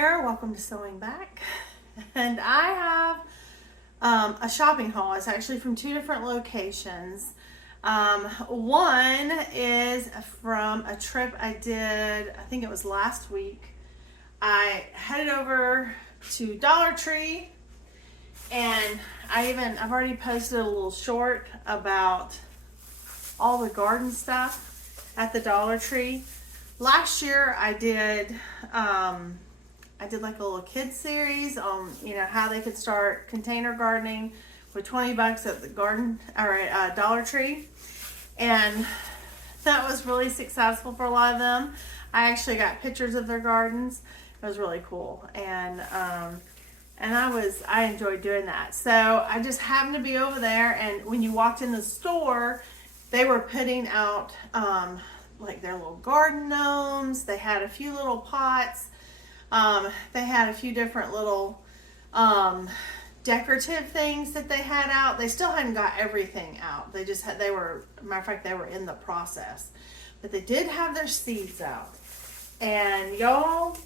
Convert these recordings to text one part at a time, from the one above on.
there, welcome to Sewing Back. And I have a shopping haul. It's actually from two different locations. One is from a trip I did, I think it was last week. I headed over to Dollar Tree, and I've already posted a little short about all the garden stuff at the Dollar Tree. Last year I did like a little kids series on how they could start container gardening with 20 bucks at the garden or at Dollar Tree, and that was really successful for a lot of them. I actually got pictures of their gardens. It was really cool, and I enjoyed doing that. So I just happened to be over there, and when you walked in the store, they were putting out like their little garden gnomes. They had a few little pots. They had a few different little decorative things that they had out. They still hadn't got everything out. Matter of fact, they were in the process. But they did have their seeds out. And y'all,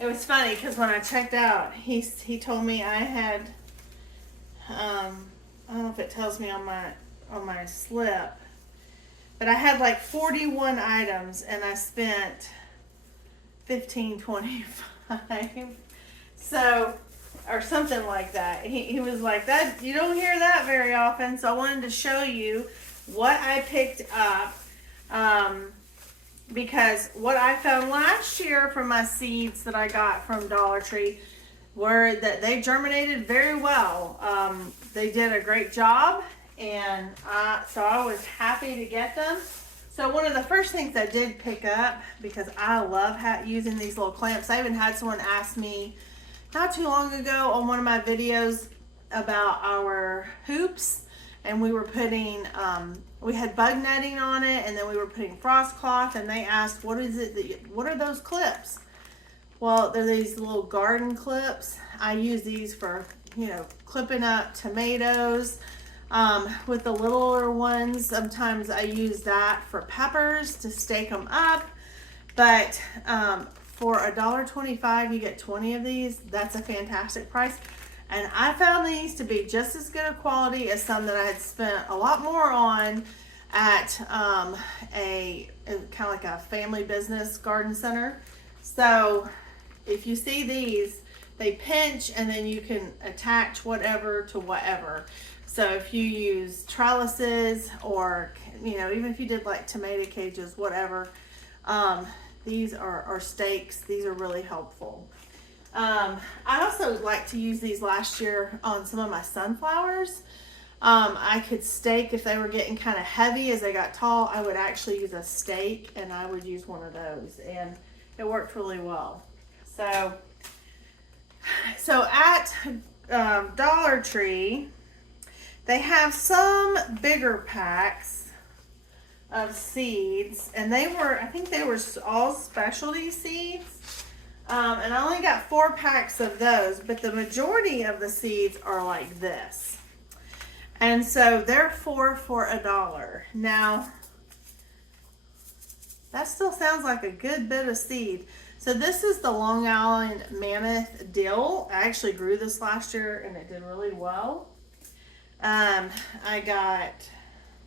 it was funny because when I checked out, he told me I had, I don't know if it tells me on my slip, but I had like 41 items and I spent $15.25. So, or something like that. He was like, that you don't hear that very often, so I wanted to show you what I picked up, because what I found last year from my seeds that I got from Dollar Tree were that they germinated very well. They did a great job, and so I was happy to get them. So one of the first things I did pick up, because I love using these little clamps. I even had someone ask me not too long ago on one of my videos about our hoops, and we were putting, we had bug netting on it, and then we were putting frost cloth, and they asked, what are those clips? Well, they're these little garden clips. I use these for, clipping up tomatoes. With the littler ones, sometimes I use that for peppers to stake them up. But for $1.25, you get 20 of these. That's a fantastic price. And I found these to be just as good a quality as some that I had spent a lot more on at a kind of like a family business garden center. So if you see these, they pinch and then you can attach whatever to whatever. So if you use trellises, or even if you did like tomato cages, whatever, these are stakes. These are really helpful. I also like to use these last year on some of my sunflowers. I could stake if they were getting kind of heavy as they got tall. I would actually use a stake, and I would use one of those, and it worked really well. So at Dollar Tree, they have some bigger packs of seeds, and I think they were all specialty seeds. And I only got 4 packs of those, but the majority of the seeds are like this. And so they're 4 for $1. Now, that still sounds like a good bit of seed. So this is the Long Island Mammoth Dill. I actually grew this last year and it did really well. I got,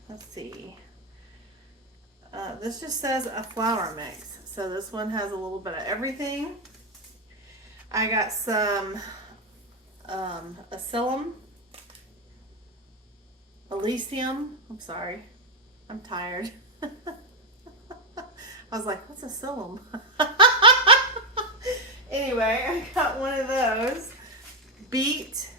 let's see, this just says a flour mix. So this one has a little bit of everything. I got some Elysium. I'm sorry, I'm tired. I was like, what's psyllium? Anyway, I got one of those. Beet.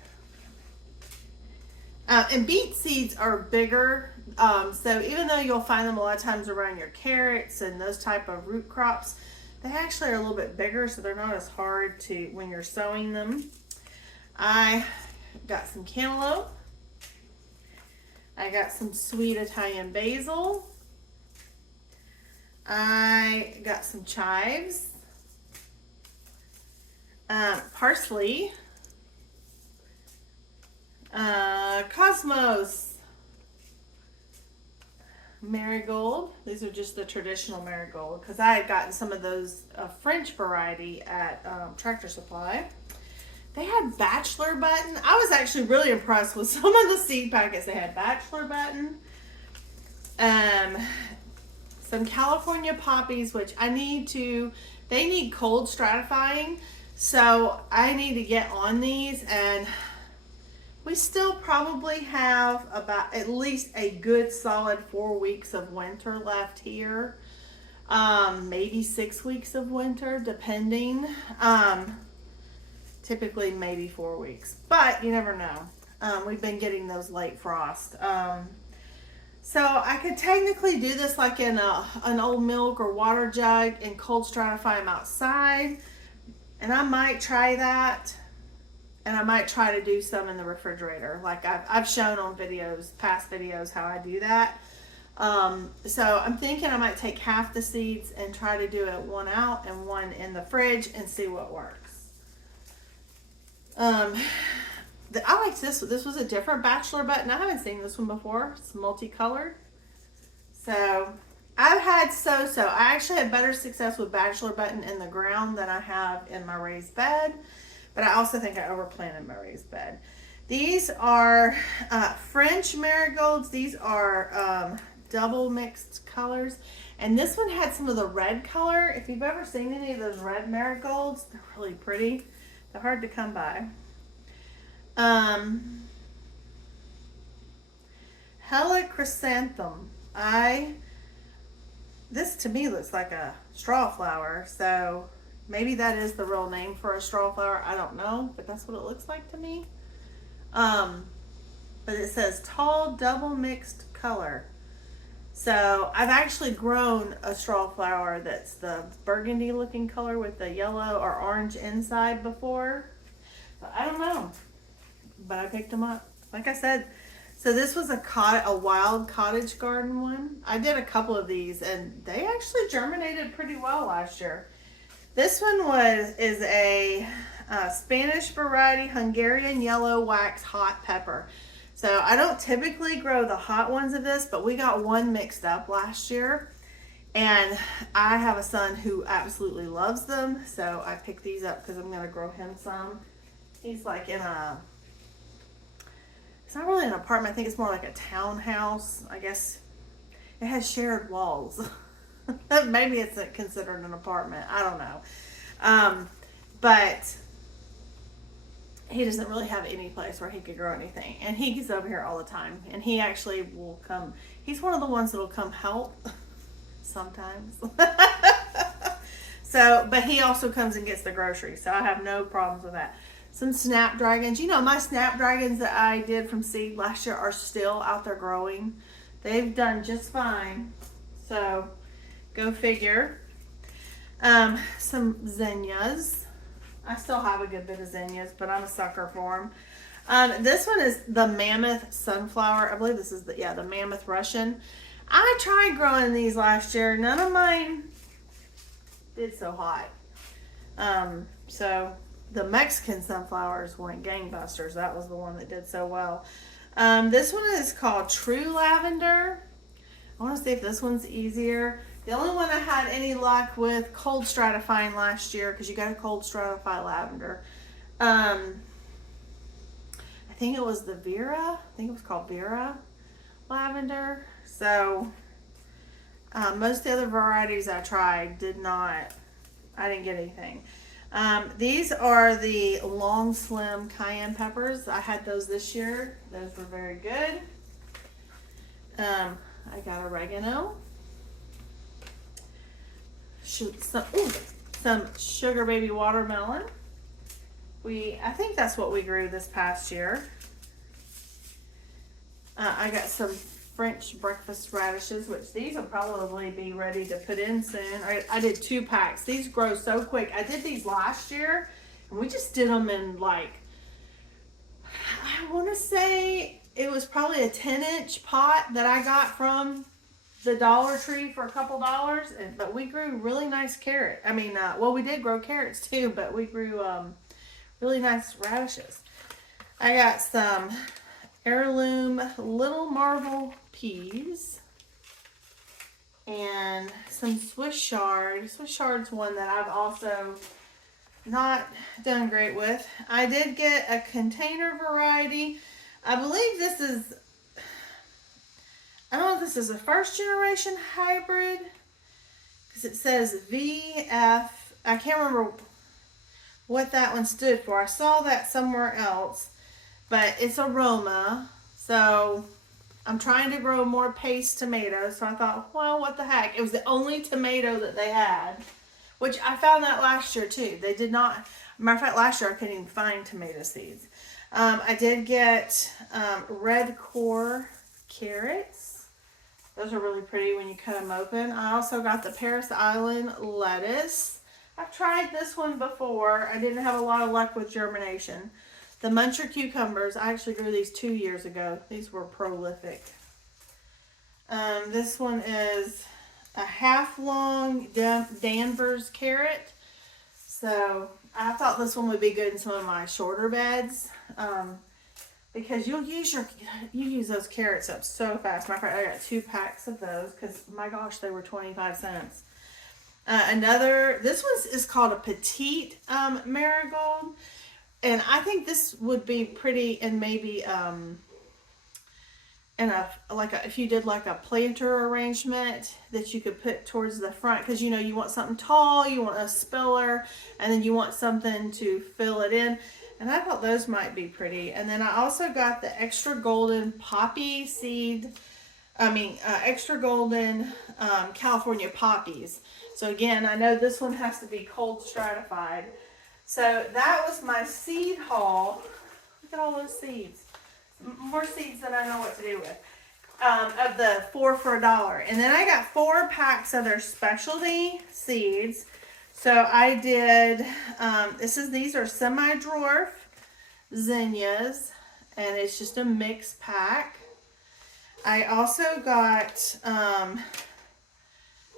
And beet seeds are bigger, so even though you'll find them a lot of times around your carrots and those type of root crops, they actually are a little bit bigger, so they're not as hard to when you're sowing them. I got some cantaloupe. I got some sweet Italian basil. I got some chives, parsley, cosmos, marigold. These are just the traditional marigold because I had gotten some of those French variety at Tractor Supply. They had bachelor button. I was actually really impressed with some of the seed packets. They had bachelor button, some California poppies, which I need to. They need cold stratifying, so I need to get on these, and we still probably have about at least a good solid 4 weeks of winter left here. Maybe 6 weeks of winter, depending. Typically maybe 4 weeks, but you never know. We've been getting those late frost. So I could technically do this like in an old milk or water jug and cold stratify them outside. And I might try that. And I might try to do some in the refrigerator. Like I've shown on videos, past videos, how I do that. So I'm thinking I might take half the seeds and try to do it one out and one in the fridge and see what works. I like this. This was a different bachelor button. I haven't seen this one before. It's multicolored. So I've had so-so. I actually had better success with bachelor button in the ground than I have in my raised bed. But I also think I overplanted my raised bed. These are French marigolds. These are double mixed colors. And this one had some of the red color. If you've ever seen any of those red marigolds, they're really pretty. They're hard to come by. Hella chrysanthemum. This to me looks like a straw flower, so maybe that is the real name for a straw flower. I don't know, but that's what it looks like to me. But it says tall double mixed color. So I've actually grown a straw flower that's the burgundy looking color with the yellow or orange inside before. But I don't know. But I picked them up. Like I said, so this was a wild cottage garden one. I did a couple of these and they actually germinated pretty well last year. This one is a Spanish variety Hungarian yellow wax hot pepper. So I don't typically grow the hot ones of this, but we got one mixed up last year. And I have a son who absolutely loves them. So I picked these up because I'm going to grow him some. He's like in it's not really an apartment. I think it's more like a townhouse. I guess it has shared walls. Maybe it's considered an apartment. I don't know. But he doesn't really have any place where he could grow anything. And he gets over here all the time. And he actually will come. He's one of the ones that will come help sometimes. So, but he also comes and gets the groceries. So I have no problems with that. Some snapdragons. You know, my snapdragons that I did from seed last year are still out there growing. They've done just fine. So, go figure. Some zinnias. I still have a good bit of zinnias, but I'm a sucker for them. This one is the mammoth sunflower. I believe this is the mammoth Russian. I tried growing these last year. None of mine did so hot. So the Mexican sunflowers went gangbusters. That was the one that did so well. This one is called True Lavender. I want to see if this one's easier. The only one I had any luck with cold stratifying last year, because you got to cold stratify lavender. I think it was the Vera. I think it was called Vera lavender. So most of the other varieties I tried I didn't get anything. These are the long slim cayenne peppers. I had those this year. Those were very good. I got oregano. Some sugar baby watermelon. I think that's what we grew this past year. I got some French breakfast radishes, which these will probably be ready to put in soon. I did 2 packs. These grow so quick. I did these last year, and we just did them in like, I want to say it was probably a 10-inch pot that I got from the Dollar Tree for a couple dollars. But we grew really nice carrot. I mean, well, we did grow carrots too, but we grew really nice radishes. I got some heirloom Little Marvel peas. and some Swiss chard. Swiss chard's one that I've also not done great with. I did get a container variety. I believe this is, I don't know if this is a first generation hybrid, because it says VF. I can't remember what that one stood for. I saw that somewhere else, but it's aroma. So I'm trying to grow more paste tomatoes. So I thought, well, what the heck? It was the only tomato that they had, which I found that last year too. They did not, matter of fact, last year I couldn't even find tomato seeds. I did get red core carrots. Those are really pretty when you cut them open. I also got the Paris Island lettuce. I've tried this one before. I didn't have a lot of luck with germination. The Muncher cucumbers, I actually grew these 2 years ago. These were prolific. This one is a half long Danvers carrot. So I thought this one would be good in some of my shorter beds. Because you use those carrots up so fast. Matter of fact, I got 2 packs of those because my gosh, they were 25 cents. This one is called a petite marigold, and I think this would be pretty, and maybe if you did like a planter arrangement that you could put towards the front, because you want something tall, you want a spiller, and then you want something to fill it in. And I thought those might be pretty. And then I also got the extra golden poppy seed, extra golden California poppies. So again, I know this one has to be cold stratified. So that was my seed haul. Look at all those seeds. More seeds than I know what to do with. Of the 4 for $1. And then I got 4 packs of their specialty seeds. So I did, these are semi-dwarf zinnias, and it's just a mix pack. I also got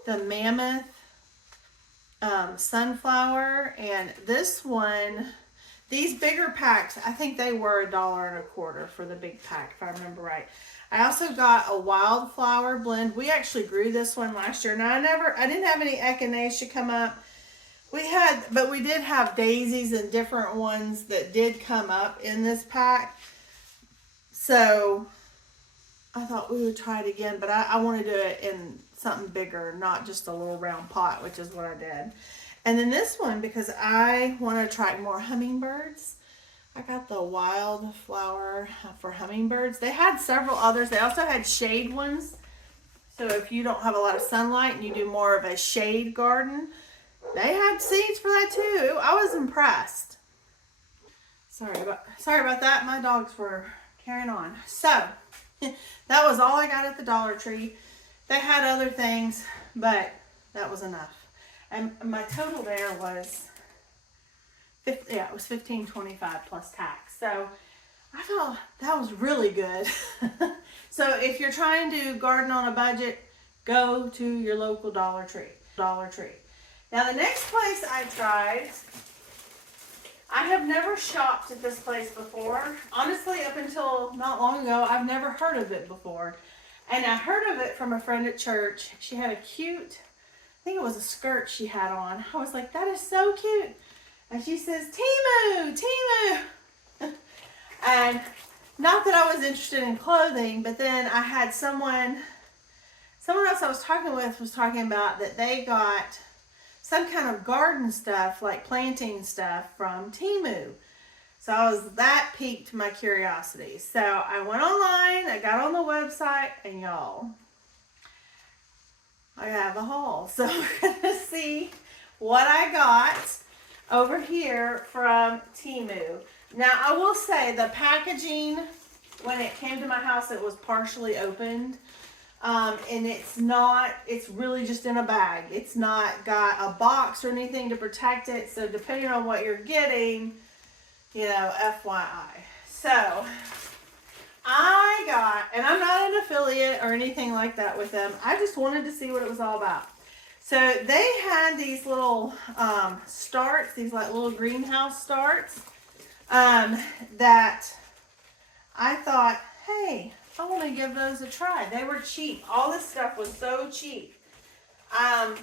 the mammoth sunflower, and this one, these bigger packs, I think they were $1.25 for the big pack, if I remember right. I also got a wildflower blend. We actually grew this one last year. Now I didn't have any echinacea come up. But we did have daisies and different ones that did come up in this pack. So I thought we would try it again, but I want to do it in something bigger, not just a little round pot, which is what I did. And then this one, because I want to attract more hummingbirds, I got the wildflower for hummingbirds. They had several others. They also had shade ones. So if you don't have a lot of sunlight and you do more of a shade garden, they had seeds for that too. I was impressed. Sorry about that. My dogs were carrying on. So that was all I got at the Dollar Tree. They had other things, but that was enough. And my total there was it was $15.25 plus tax. So I thought that was really good. So if you're trying to garden on a budget, go to your local Dollar Tree. Now the next place I tried, I have never shopped at this place before. Honestly, up until not long ago, I've never heard of it before. And I heard of it from a friend at church. She had a cute, I think it was a skirt she had on. I was like, that is so cute. And she says, Temu. And not that I was interested in clothing, but then I had someone else I was talking with was talking about that they got some kind of garden stuff, like planting stuff from Temu. So that piqued my curiosity. So I went online, I got on the website, and y'all, I have a haul. So we're gonna see what I got over here from Temu. Now I will say the packaging, when it came to my house, it was partially opened. And it's really just in a bag. It's not got a box or anything to protect it. So depending on what you're getting, FYI. So I got, and I'm not an affiliate or anything like that with them. I just wanted to see what it was all about. So they had these little starts, these like little greenhouse starts that I thought, hey, I want to give those a try. They were cheap. All this stuff was so cheap. I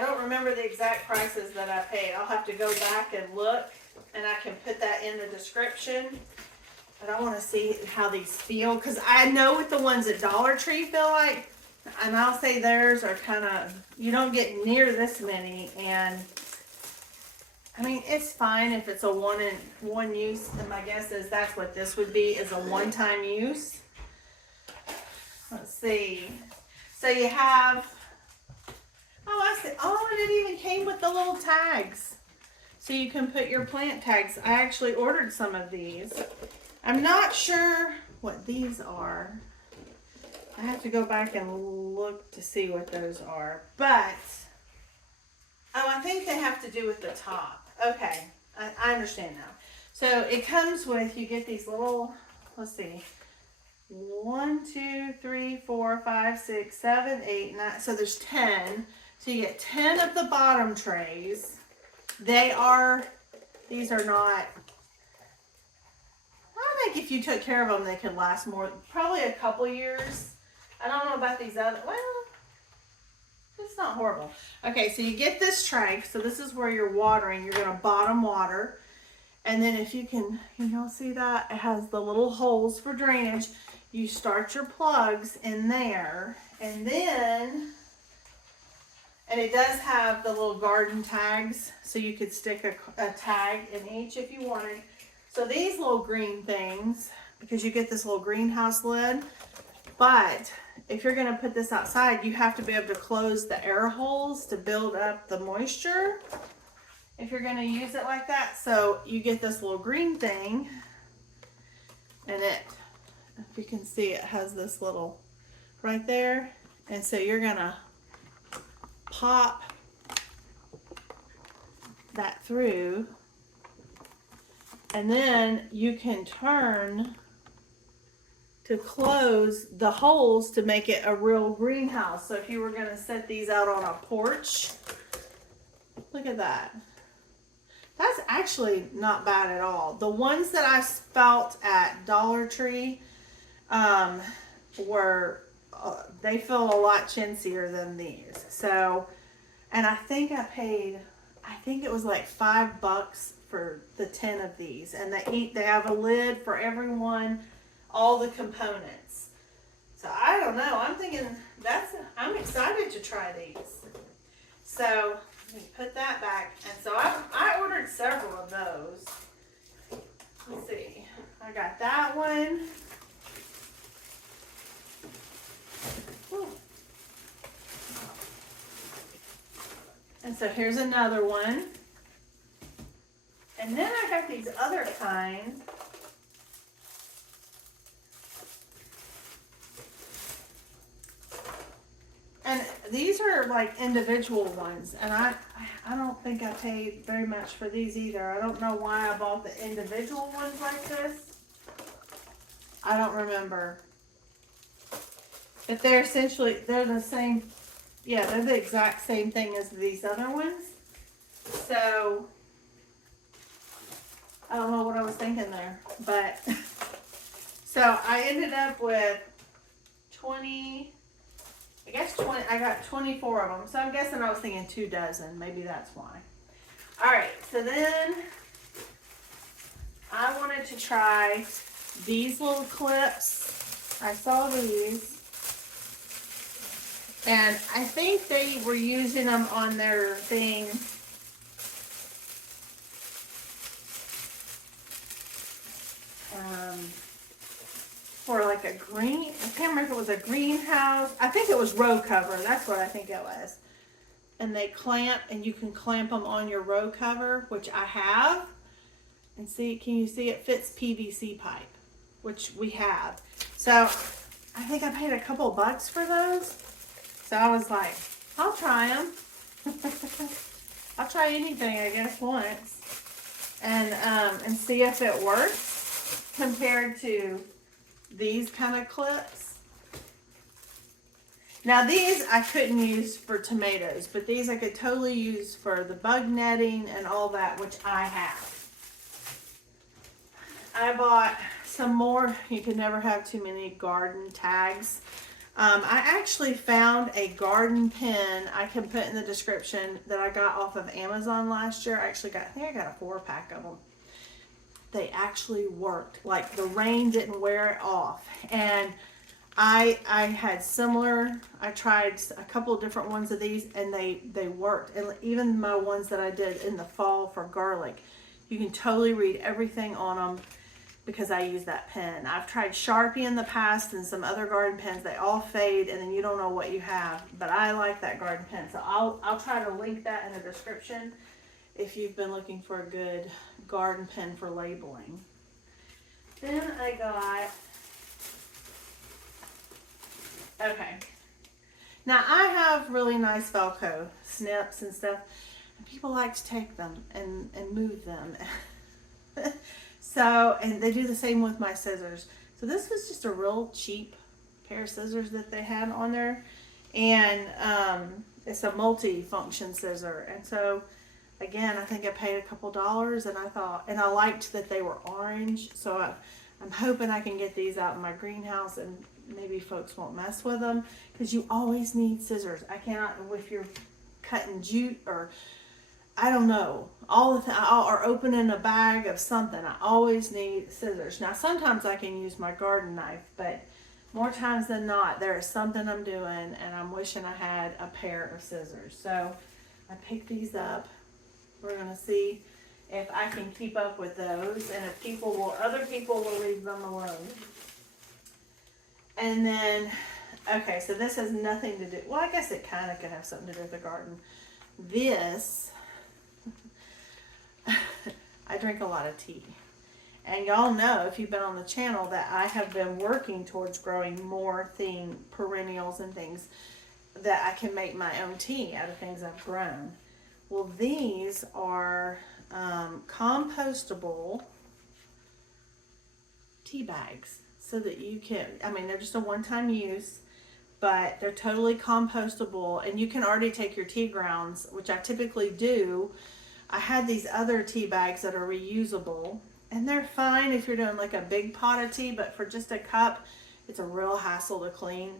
don't remember the exact prices that I paid. I'll have to go back and look, and I can put that in the description. But I want to see how these feel, because I know what the ones at Dollar Tree feel like, and I'll say theirs are kind of, you don't get near this many, and I mean, it's fine if it's a one use, and my guess is that's what this would be, is a one-time use. Let's see. So you have, oh, I see. Oh, and it even came with the little tags. So you can put your plant tags. I actually ordered some of these. I'm not sure what these are. I have to go back and look to see what those are. But, oh, I think they have to do with the top. Okay, I understand now. So it comes with, you get these little, let's see, 1, 2, 3, 4, 5, 6, 7, 8, 9. So there's 10. So you get 10 of the bottom trays. These are not, I think if you took care of them, they could last more, probably a couple years. I don't know about these other, well, it's not horrible. Okay, so you get this tray. So this is where you're watering. You're going to bottom water. And then if you can, you'll see that it has the little holes for drainage. You start your plugs in there. And then, and it does have the little garden tags. So you could stick a tag in each if you wanted. So these little green things, because you get this little greenhouse lid. But if you're going to put this outside, you have to be able to close the air holes to build up the moisture if you're going to use it like that. So you get this little green thing, and it, if you can see, it has this little right there. And so you're going to pop that through, and then you can turn to close the holes to make it a real greenhouse. So if you were going to set these out on a porch, look at that. That's actually not bad at all. The ones that I felt at Dollar Tree were, they feel a lot chintzier than these. So, and I think it was like $5 for the 10 of these. And they have a lid for every one, all the components. So I don't know. I'm thinking I'm excited to try these. So let me put that back. And so I ordered several of those. Let's see. I got that one. Whew. And so here's another one. And then I got these other kinds. And these are like individual ones, and I don't think I paid very much for these either. I don't know why I bought the individual ones like this. I don't remember. But they're the same, yeah, they're the exact same thing as these other ones. So, I don't know what I was thinking there, but, so I ended up with 20, I got 24 of them. So I'm guessing I was thinking 2 dozen. Maybe that's why. All right. So then I wanted to try these little clips. I saw these. And I think they were using them on their thing. For like a green, I can't remember if it was a greenhouse. I think it was row cover. That's what I think it was. And they clamp, and you can clamp them on your row cover, which I have. And see, can you see it fits PVC pipe, which we have. So I think I paid a couple bucks for those. So I was like, I'll try them. I'll try anything, I guess, once. And see if it works compared to these kind of clips. Now these I couldn't use for tomatoes, but these I could totally use for the bug netting and all that, which I have. I bought some more. You can never have too many garden tags. I actually found a garden pen I can put in the description that I got off of Amazon last year. I think I got a 4-pack of them. They actually worked. Like the rain didn't wear it off. And I had similar, I tried a couple of different ones of these and they worked. And even my ones that I did in the fall for garlic, you can totally read everything on them because I use that pen. I've tried Sharpie in the past and some other garden pens. They all fade and then you don't know what you have. But I like that garden pen. So I'll try to link that in the description if you've been looking for a good garden pen for labeling. Then I got, okay. Now I have really nice Velcro snips and stuff. And people like to take them and move them. So, and they do the same with my scissors. So this was just a real cheap pair of scissors that they had on there. And it's a multi-function scissor. And so, again, I think I paid a couple dollars and I liked that they were orange. So I'm hoping I can get these out in my greenhouse and maybe folks won't mess with them. Because you always need scissors. I cannot, if you're cutting jute or I don't know, or opening a bag of something, I always need scissors. Now, sometimes I can use my garden knife, but more times than not, there is something I'm doing, and I'm wishing I had a pair of scissors. So, I picked these up. We're going to see if I can keep up with those, and if other people will leave them alone. And then, okay, so this has nothing to do, well, I guess it kind of could have something to do with the garden. This, I drink a lot of tea. And y'all know, if you've been on the channel, that I have been working towards growing more perennials and things that I can make my own tea out of things I've grown. Well, these are compostable tea bags. So that you can, I mean, they're just a one-time use, but they're totally compostable. And you can already take your tea grounds, which I typically do. I had these other tea bags that are reusable, and they're fine if you're doing like a big pot of tea, but for just a cup, it's a real hassle to clean.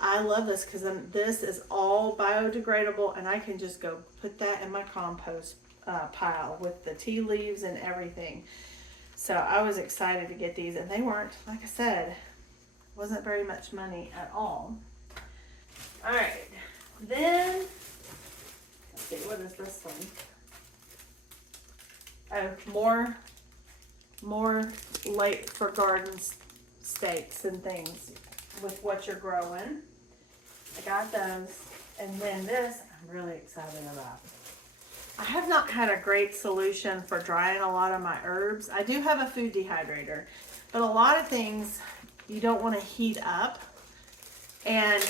I love this because this is all biodegradable, and I can just go put that in my compost pile with the tea leaves and everything. So I was excited to get these, and they weren't, like I said, wasn't very much money at all. All right, then, let's see, what is this one? Oh, more late for garden stakes and things with what you're growing. I got those. And then this, I'm really excited about. I have not had a great solution for drying a lot of my herbs. I do have a food dehydrator, but a lot of things you don't want to heat up, and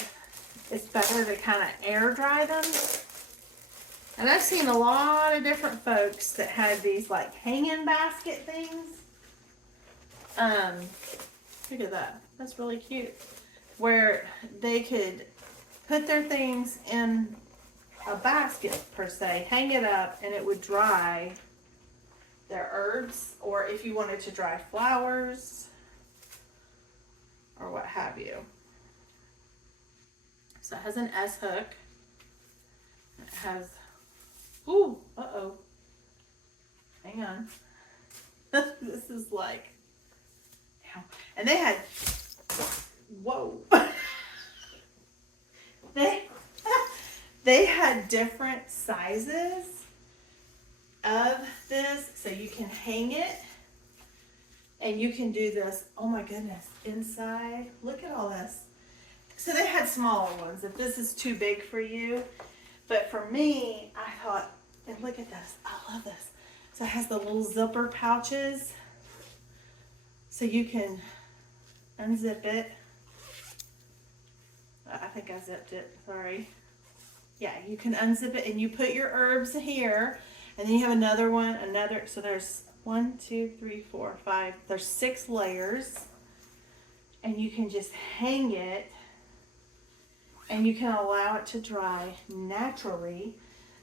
it's better to kind of air dry them. And I've seen a lot of different folks that had these like hanging basket things. Look at that. That's really cute. Where they could put their things in a basket per se, hang it up, and it would dry their herbs, or if you wanted to dry flowers or what have you. So it has an S hook. It has, ooh, uh-oh. Hang on. This is like, and they had, whoa. They had different sizes of this, so you can hang it, and you can do this, oh my goodness, inside. Look at all this. So they had smaller ones, if this is too big for you. But for me, I thought, and look at this, I love this. So it has the little zipper pouches, so you can unzip it. I think I zipped it, sorry. Yeah, you can unzip it and you put your herbs here, and then you have another one, so there's 1, 2, 3, 4, 5, there's 6 layers, and you can just hang it, and you can allow it to dry naturally.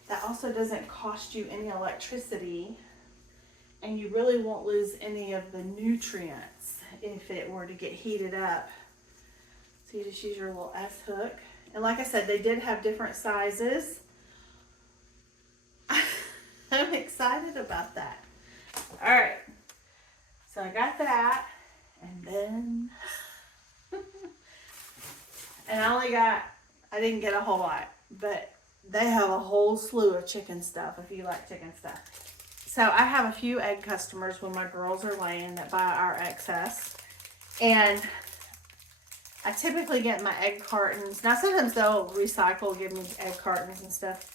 That also doesn't cost you any electricity, and you really won't lose any of the nutrients if it were to get heated up. So you just use your little S hook. And like I said, they did have different sizes. I'm excited about that. All right. So I got that. And then, and I didn't get a whole lot, but they have a whole slew of chicken stuff if you like chicken stuff. So I have a few egg customers when my girls are laying that buy our excess. And I typically get my egg cartons. Now sometimes they'll recycle, give me egg cartons and stuff.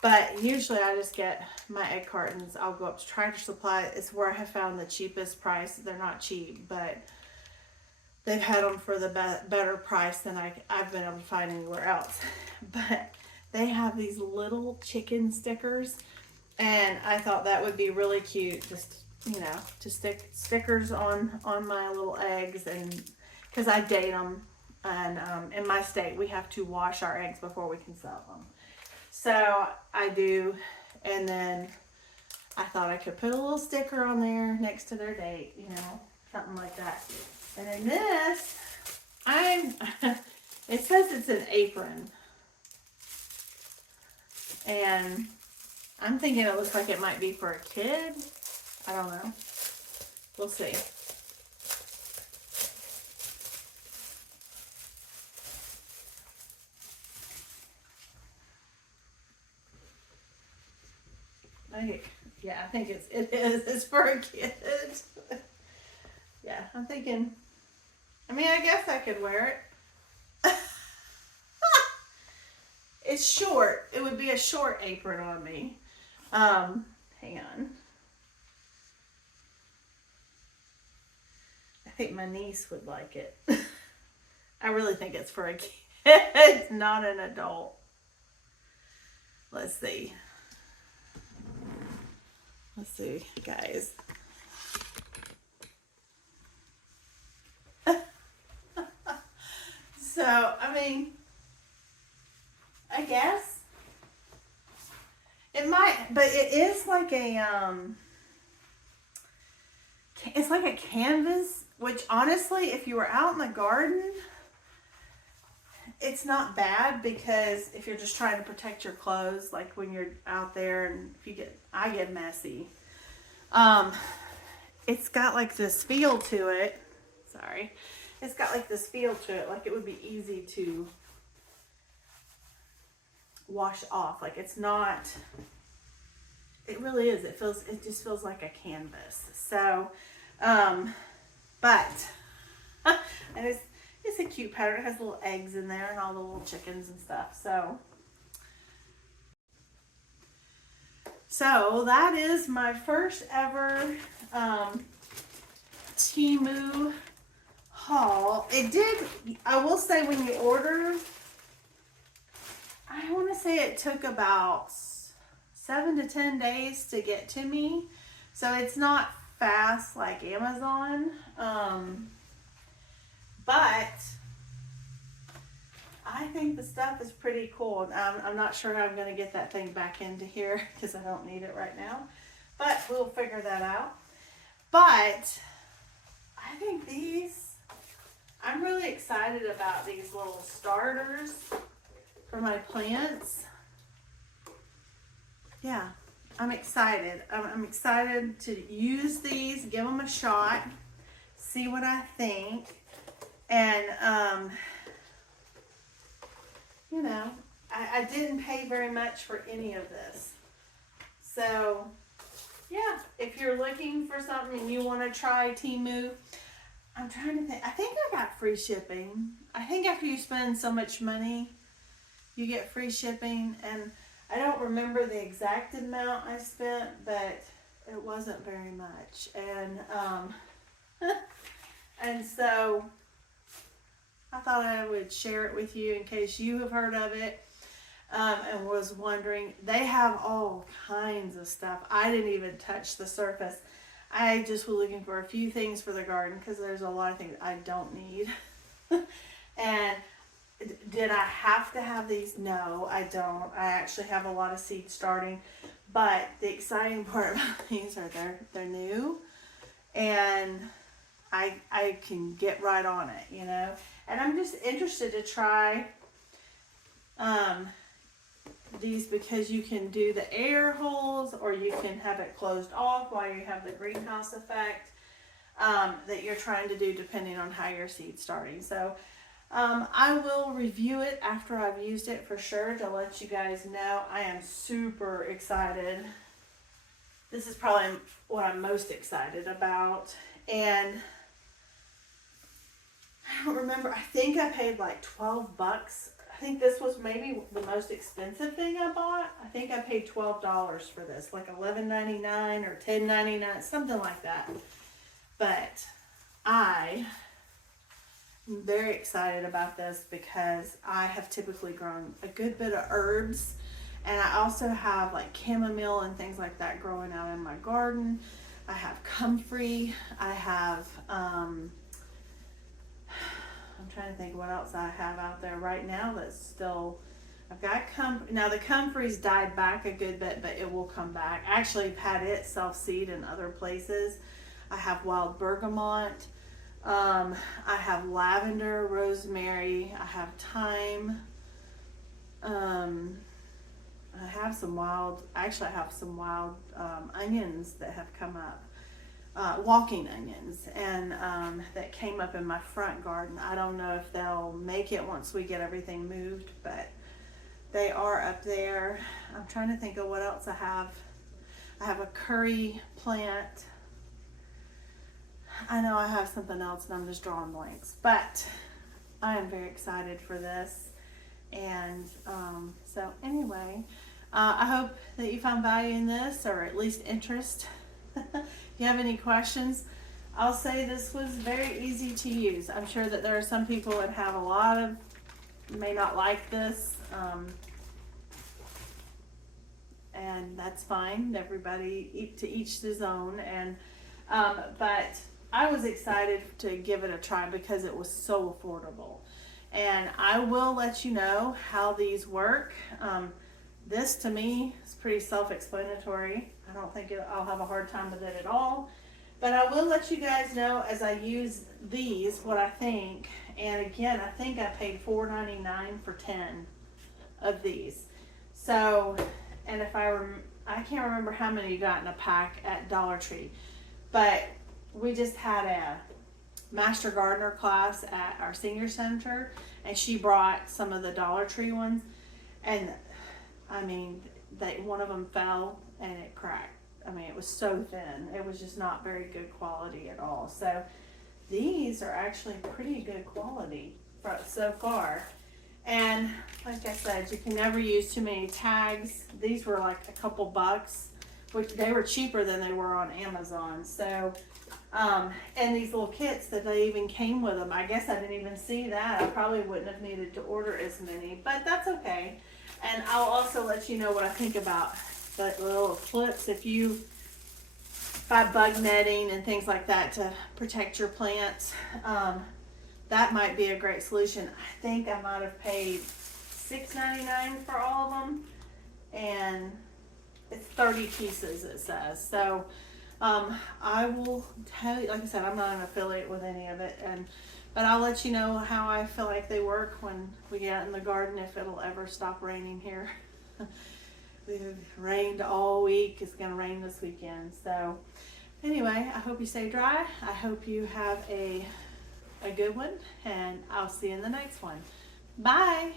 But usually I just get my egg cartons. I'll go up to Tractor Supply. It's where I have found the cheapest price. They're not cheap, but they've had them for the better price than I've been able to find anywhere else. But they have these little chicken stickers. And I thought that would be really cute. Just, you know, to stick stickers on my little eggs. And because I date them. And in my state, we have to wash our eggs before we can sell them. So I do, and then I thought I could put a little sticker on there next to their date, you know, something like that. And then this, it says it's an apron. And I'm thinking it looks like it might be for a kid. I don't know. We'll see. Yeah, I think it is. It's for a kid. Yeah, I'm thinking, I mean, I guess I could wear it. It's short. It would be a short apron on me. Hang on. I think my niece would like it. I really think it's for a kid. It's not an adult. Let's see. Let's see, guys. So, I mean, I guess it might, but it is like it's like a canvas, which honestly, if you were out in the garden, it's not bad, because if you're just trying to protect your clothes, like when you're out there and I get messy. It's got like this feel to it. Sorry. It's got like this feel to it, like it would be easy to wash off. Like it's not, it really is. It just feels like a canvas. So, but, and it's a cute pattern. It has little eggs in there and all the little chickens and stuff. So that is my first ever Temu haul. I will say, when you order, I want to say it took about 7 to 10 days to get to me. So it's not fast like Amazon. But I think the stuff is pretty cool. I'm not sure how I'm going to get that thing back into here because I don't need it right now. But we'll figure that out. But I think I'm really excited about these little starters for my plants. Yeah, I'm excited. I'm excited to use these, give them a shot, see what I think. And, you know, I didn't pay very much for any of this. So, yeah, if you're looking for something and you want to try Temu, I'm trying to think. I think I got free shipping. I think after you spend so much money, you get free shipping. And I don't remember the exact amount I spent, but it wasn't very much. And, and so I thought I would share it with you in case you have heard of it and was wondering. They have all kinds of stuff. I didn't even touch the surface. I just was looking for a few things for the garden because there's a lot of things I don't need. And did I have to have these? No, I don't. I actually have a lot of seeds starting. But the exciting part about these are they're new. And I can get right on it, you know. And I'm just interested to try these because you can do the air holes or you can have it closed off while you have the greenhouse effect that you're trying to do depending on how your seed's starting. So I will review it after I've used it for sure to let you guys know. I am super excited. This is probably what I'm most excited about. And I don't remember, I think I paid like 12 bucks. I think this was maybe the most expensive thing I bought. I think I paid $12 for this, like $11.99 or $10.99, something like that. But I am very excited about this because I have typically grown a good bit of herbs, and I also have like chamomile and things like that growing out in my garden. I have comfrey. I have I'm trying to think what else I have out there right now that's still, I've got comfrey. Now the comfrey's died back a good bit, but it will come back. I actually have had it self-seed in other places. I have wild bergamot. I have lavender, rosemary. I have thyme. I have some wild, actually I have some wild onions that have come up. Walking onions, and that came up in my front garden. I don't know if they'll make it once we get everything moved, but they are up there. I'm trying to think of what else I have. I have a curry plant. I know I have something else and I'm just drawing blanks, but I am very excited for this. And so anyway, I hope that you found value in this, or at least interest. If you have any questions, I'll say this was very easy to use. I'm sure that there are some people that have a lot of, may not like this, and that's fine. Everybody, to each his own. And but I was excited to give it a try because it was so affordable. And I will let you know how these work. This to me is pretty self-explanatory. I don't think I'll have a hard time with it at all. But I will let you guys know as I use these what I think. And again, I think I paid $4.99 for 10 of these. So, and if I can't remember how many you got in a pack at Dollar Tree. But we just had a Master Gardener class at our senior center, and she brought some of the Dollar Tree ones, and I mean, one of them fell and it cracked. I mean, it was so thin. It was just not very good quality at all. So these are actually pretty good quality so far. And like I said, you can never use too many tags. These were like a couple bucks, which they were cheaper than they were on Amazon. So, and these little kits that they even came with them. I guess I didn't even see that. I probably wouldn't have needed to order as many, but that's okay. And I'll also let you know what I think about the little clips. If you buy bug netting and things like that to protect your plants, that might be a great solution. I think I might have paid $6.99 for all of them, and it's 30 pieces, it says. So I will tell you, like I said, I'm not an affiliate with any of it, but I'll let you know how I feel like they work when we get out in the garden, if it'll ever stop raining here. We've rained all week. It's going to rain this weekend. So anyway, I hope you stay dry. I hope you have a good one, and I'll see you in the next one. Bye.